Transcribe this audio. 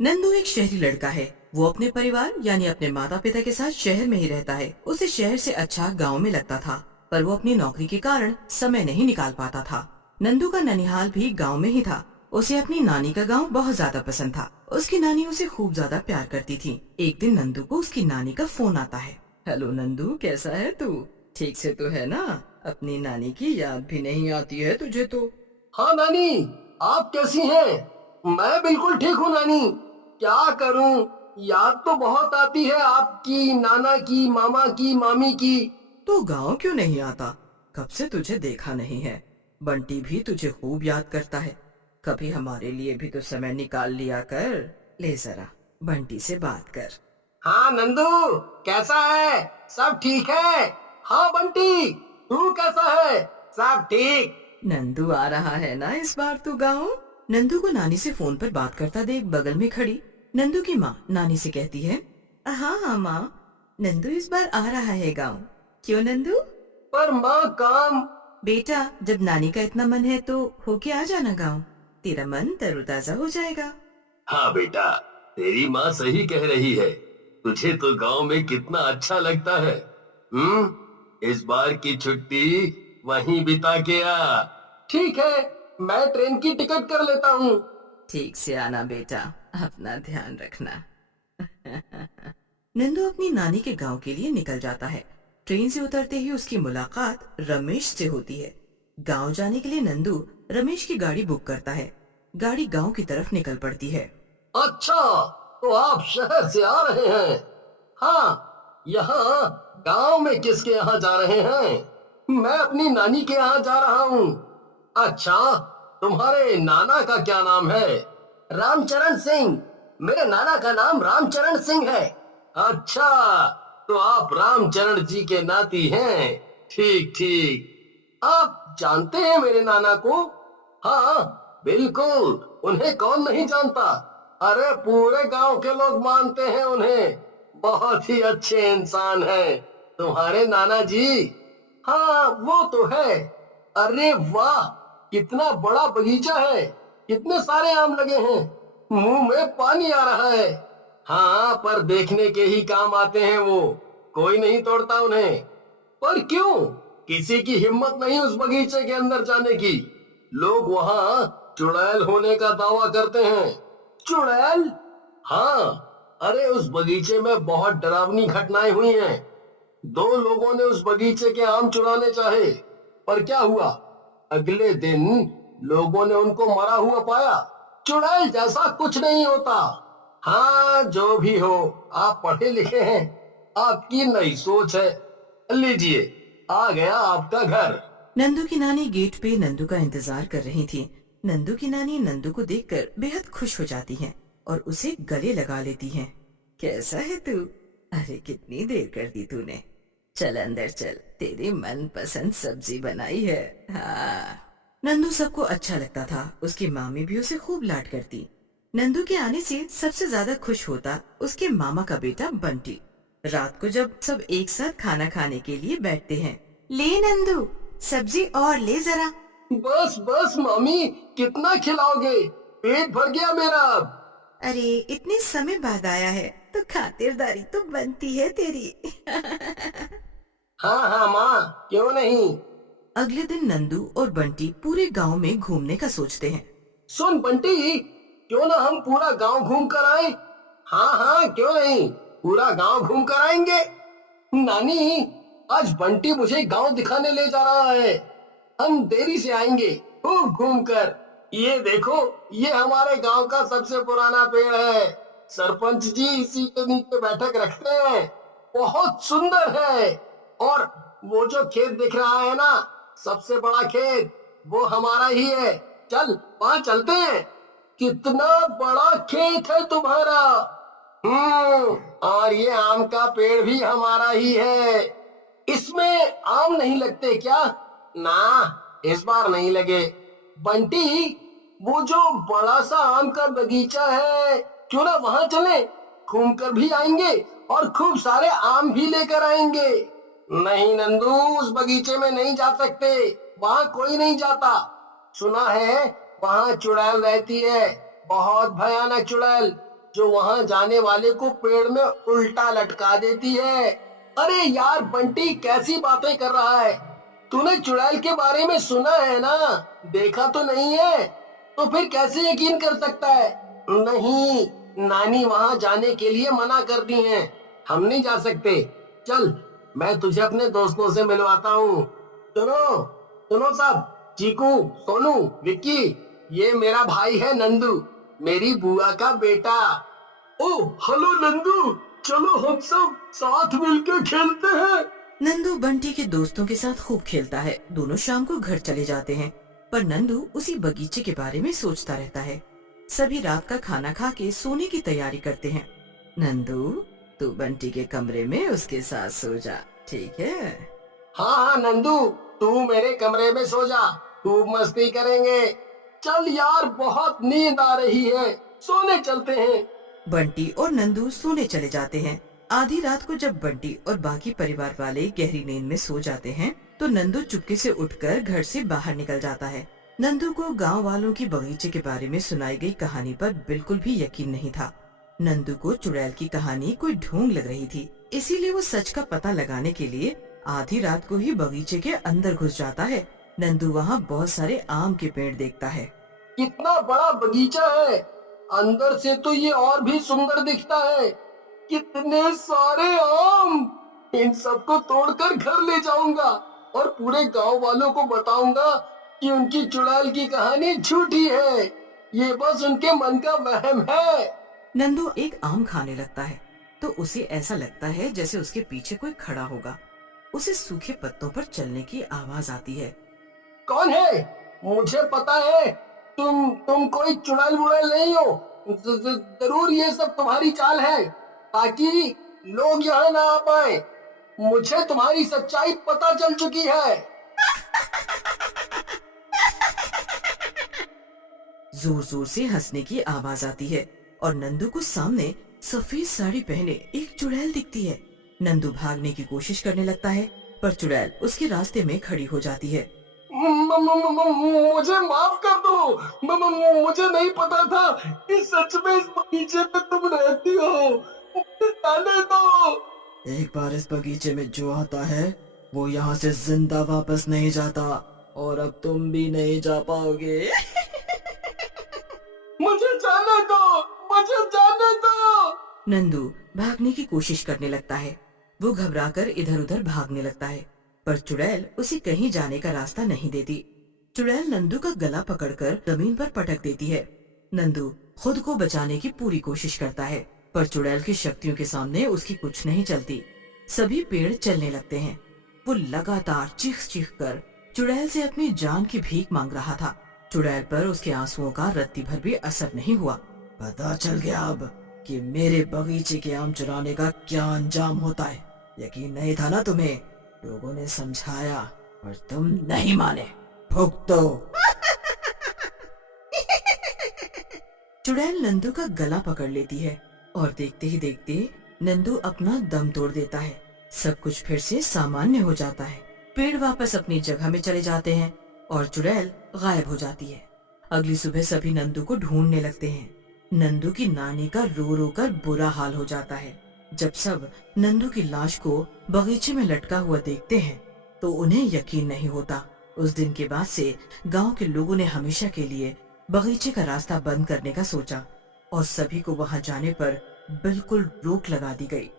नंदू एक शहरी लड़का है। वो अपने परिवार यानी अपने माता पिता के साथ शहर में ही रहता है। उसे शहर से अच्छा गांव में लगता था, पर वो अपनी नौकरी के कारण समय नहीं निकाल पाता था। नंदू का ननिहाल भी गांव में ही था। उसे अपनी नानी का गांव बहुत ज्यादा पसंद था। उसकी नानी उसे खूब ज्यादा प्यार करती थी। एक दिन नंदू को उसकी नानी का फोन आता है। हेलो नंदू, कैसा है तू? ठीक से तो है ना? अपनी नानी की याद भी नहीं आती है तुझे तो? हाँ नानी, आप कैसी हैं? मैं बिल्कुल ठीक हूँ नानी। क्या करूँ, याद तो बहुत आती है आपकी, नाना की, मामा की, मामी की। तो गांव क्यों नहीं आता? कब से तुझे देखा नहीं है। बंटी भी तुझे खूब याद करता है। कभी हमारे लिए भी तो समय निकाल लिया कर। ले जरा बंटी से बात कर। हाँ नंदू, कैसा है? सब ठीक है? हाँ बंटी, तू कैसा है? सब ठीक। नंदू आ रहा है ना इस बार तू गांव? नंदू को नानी से फोन पर बात करता देख बगल में खड़ी नंदू की माँ नानी से कहती है, हाँ हाँ माँ, नंदू इस बार आ रहा है गांव। क्यों नंदू? पर माँ काम। बेटा, जब नानी का इतना मन है तो होके आ जाना गांव। तेरा मन तरोताजा हो जाएगा। हाँ बेटा, तेरी माँ सही कह रही है। तुझे तो गांव में कितना अच्छा लगता है। इस बार की छुट्टी वहीं बिता के आ। ठीक है, मैं ट्रेन की टिकट कर लेता हूँ। ठीक से आना बेटा, अपना ध्यान रखना। नंदू अपनी नानी के गांव के लिए निकल जाता है। ट्रेन से उतरते ही उसकी मुलाकात रमेश से होती है। गांव जाने के लिए नंदू रमेश की गाड़ी बुक करता है। गाड़ी गांव की तरफ निकल पड़ती है। अच्छा, तो आप शहर से आ रहे हैं? हाँ, यहाँ गांव में किसके यहाँ जा रहे हैं? मैं अपनी नानी के यहाँ जा रहा हूँ। अच्छा, तुम्हारे नाना का क्या नाम है? रामचरण सिंह। मेरे नाना का नाम रामचरण सिंह है। अच्छा, तो आप रामचरण जी के नाती हैं। ठीक ठीक। आप जानते हैं मेरे नाना को? हाँ बिल्कुल, उन्हें कौन नहीं जानता। अरे पूरे गांव के लोग मानते हैं उन्हें। बहुत ही अच्छे इंसान हैं तुम्हारे नाना जी। हाँ वो तो है। अरे वाह, कितना बड़ा बगीचा है, कितने सारे आम लगे हैं। मुंह में पानी आ रहा है। हाँ, पर देखने के ही काम आते हैं वो, कोई नहीं तोड़ता उन्हें। पर क्यों? किसी की हिम्मत नहीं उस बगीचे के अंदर जाने की। लोग वहाँ चुड़ैल होने का दावा करते हैं। चुड़ैल? हाँ, अरे उस बगीचे में बहुत डरावनी घटनाएं हुई हैं। दो लोगों ने उस बगीचे के आम चुराने चाहे, पर क्या हुआ? अगले दिन लोगों ने उनको मरा हुआ पाया। चुड़ैल जैसा कुछ नहीं होता। हाँ जो भी हो, आप पढ़े लिखे हैं, आपकी नई सोच है। लीजिए, आ गया आपका घर। नंदू की नानी गेट पे नंदू का इंतजार कर रही थी। नंदू की नानी नंदू को देखकर बेहद खुश हो जाती हैं और उसे गले लगा लेती हैं। कैसा है तू? अरे कितनी देर कर दी तूने। चल अंदर चल, तेरी मनपसंद सब्जी बनाई है। हाँ। नंदू सबको अच्छा लगता था। उसकी मामी भी उसे खूब लाड करती। नंदू के आने से सबसे ज्यादा खुश होता उसके मामा का बेटा बंटी। रात को जब सब एक साथ खाना खाने के लिए बैठते हैं, ले नंदू, सब्जी और ले जरा। बस बस मामी, कितना खिलाओगे? पेट भर गया मेरा अब। अरे इतने समय बाद आया है तो खातिरदारी तो बनती है तेरी। हाँ हाँ माँ, क्यों नहीं। अगले दिन नंदू और बंटी पूरे गांव में घूमने का सोचते हैं। सुन बंटी, क्यों ना हम पूरा गांव घूम कर आए? हाँ हाँ क्यों नहीं, पूरा गांव घूम कर आएंगे। नानी, आज बंटी मुझे गांव दिखाने ले जा रहा है। हम देरी से आएंगे, खूब घूम कर। ये देखो, ये हमारे गांव का सबसे पुराना पेड़ है। सरपंच जी इसी के नीचे बैठक रखते हैं। बहुत सुंदर है। और वो जो खेत दिख रहा है ना, सबसे बड़ा खेत, वो हमारा ही है। चल वहाँ चलते हैं। कितना बड़ा खेत है तुम्हारा। और ये आम का पेड़ भी हमारा ही है। इसमें आम नहीं लगते क्या? ना, इस बार नहीं लगे। बंटी, वो जो बड़ा सा आम का बगीचा है, क्यों ना वहां चले, घूम कर भी आएंगे और खूब सारे आम भी लेकर आएंगे। नहीं नंदू, उस बगीचे में नहीं जा सकते, वहां कोई नहीं जाता। सुना है वहां चुड़ैल रहती है, बहुत भयानक चुड़ैल, जो वहाँ जाने वाले को पेड़ में उल्टा लटका देती है। अरे यार बंटी, कैसी बातें कर रहा है? तूने चुड़ैल के बारे में सुना है ना, देखा तो नहीं है, तो फिर कैसे यकीन कर सकता है? नहीं, नानी वहाँ जाने के लिए मना कर दी है, हम नहीं जा सकते। चल, मैं तुझे अपने दोस्तों से मिलवाता हूँ। सुनो सुनो सब, चीकू, सोनू, विक्की, ये मेरा भाई है नंदू, मेरी बुआ का बेटा। ओ हेलो नंदू, चलो हम सब साथ मिलकर खेलते हैं। नंदू बंटी के दोस्तों के साथ खूब खेलता है। दोनों शाम को घर चले जाते हैं, पर नंदू उसी बगीचे के बारे में सोचता रहता है। सभी रात का खाना खा के सोने की तैयारी करते हैं। नंदू, तू बंटी के कमरे में उसके साथ सो जा, ठीक है? हाँ हाँ नंदू, तू मेरे कमरे में सो जा, खूब मस्ती करेंगे। चल यार, बहुत नींद आ रही है, सोने चलते हैं। बंटी और नंदू सोने चले जाते हैं। आधी रात को जब बंटी और बाकी परिवार वाले गहरी नींद में सो जाते हैं, तो नंदू चुपके से उठकर घर से बाहर निकल जाता है। नंदू को गांव वालों की बगीचे के बारे में सुनाई गई कहानी पर बिल्कुल भी यकीन नहीं था। नंदू को चुड़ैल की कहानी कोई ढोंग लग रही थी, इसीलिए वो सच का पता लगाने के लिए आधी रात को ही बगीचे के अंदर घुस जाता है। नंदू वहाँ बहुत सारे आम के पेड़ देखता है। कितना बड़ा बगीचा है, अंदर से तो ये और भी सुंदर दिखता है। कितने सारे आम, इन सबको तोड़कर घर ले जाऊंगा और पूरे गांव वालों को बताऊंगा कि उनकी चुड़ैल की कहानी झूठी है, ये बस उनके मन का वहम है। नंदू एक आम खाने लगता है तो उसे ऐसा लगता है जैसे उसके पीछे कोई खड़ा होगा। उसे सूखे पत्तों पर चलने की आवाज आती है। कौन है? मुझे पता है, तुम कोई चुड़ैल वुड़ैल नहीं हो। जरूर ये सब तुम्हारी चाल है, ताकि लोग यहाँ ना आ पाए। मुझे तुम्हारी सच्चाई पता चल चुकी है। जोर जोर से हंसने की आवाज आती है और नंदू को सामने सफेद साड़ी पहने एक चुड़ैल दिखती है। नंदू भागने की कोशिश करने लगता है, पर चुड़ैल उसके रास्ते में खड़ी हो जाती है। मुझे माफ कर दो, मुझे नहीं पता था कि सच में इस बगीचे में तुम रहती हो, मुझे जाने दो। एक बार इस बगीचे में जो आता है वो यहाँ से जिंदा वापस नहीं जाता, और अब तुम भी नहीं जा पाओगे। मुझे जाने दो, मुझे जाने दो। नंदू भागने की कोशिश करने लगता है। वो घबराकर इधर उधर भागने लगता है, पर चुड़ैल उसे कहीं जाने का रास्ता नहीं देती। चुड़ैल नंदू का गला पकड़कर जमीन पर पटक देती है। नंदू खुद को बचाने की पूरी कोशिश करता है, पर चुड़ैल की शक्तियों के सामने उसकी कुछ नहीं चलती। सभी पेड़ चलने लगते हैं। वो लगातार चीख चीख कर चुड़ैल से अपनी जान की भीख मांग रहा था। चुड़ैल पर उसके आंसुओं का रत्ती भर भी असर नहीं हुआ। पता चल गया अब कि मेरे बगीचे के आम चुराने का क्या अंजाम होता है। यकीन नहीं था ना तुम्हें? लोगों ने समझाया पर तुम नहीं माने, भुगतो। चुड़ैल नंदू का गला पकड़ लेती है और देखते ही देखते नंदू अपना दम तोड़ देता है। सब कुछ फिर से सामान्य हो जाता है। पेड़ वापस अपनी जगह में चले जाते हैं और चुड़ैल गायब हो जाती है। अगली सुबह सभी नंदू को ढूंढने लगते हैं। नंदू की नानी का रो रो कर बुरा हाल हो जाता है। जब सब नंदू की लाश को बगीचे में लटका हुआ देखते हैं तो उन्हें यकीन नहीं होता। उस दिन के बाद से गांव के लोगों ने हमेशा के लिए बगीचे का रास्ता बंद करने का सोचा और सभी को वहां जाने पर बिल्कुल रोक लगा दी गई।